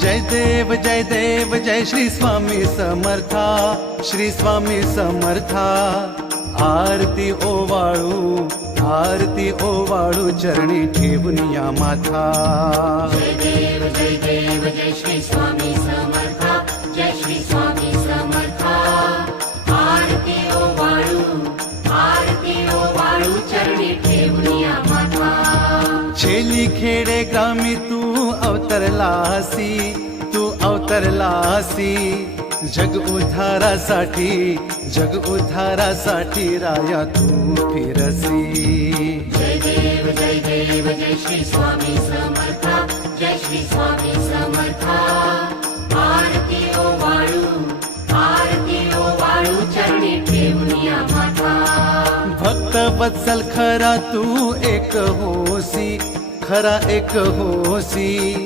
जय देव जय श्री स्वामी समर्था, श्री स्वामी समर्था। आरती ओवाळू चरणी ठेवून या माथा। जय देव जय श्री स्वामी समर्था, जय श्री स्वामी समर्था। आरती ओवाळू चरणी ठेवून या माथा। छेली खेडे ग्रामी तू अवतरलासी, जग उद्धारासाठी राया तू फिरसी। जय देव जय श्री स्वामी समर्था, जय श्री स्वामी समर्था। आरती ओवाळू चरणी ठेवून या माथा। भक्त वत्सल खरा तू एक होसी,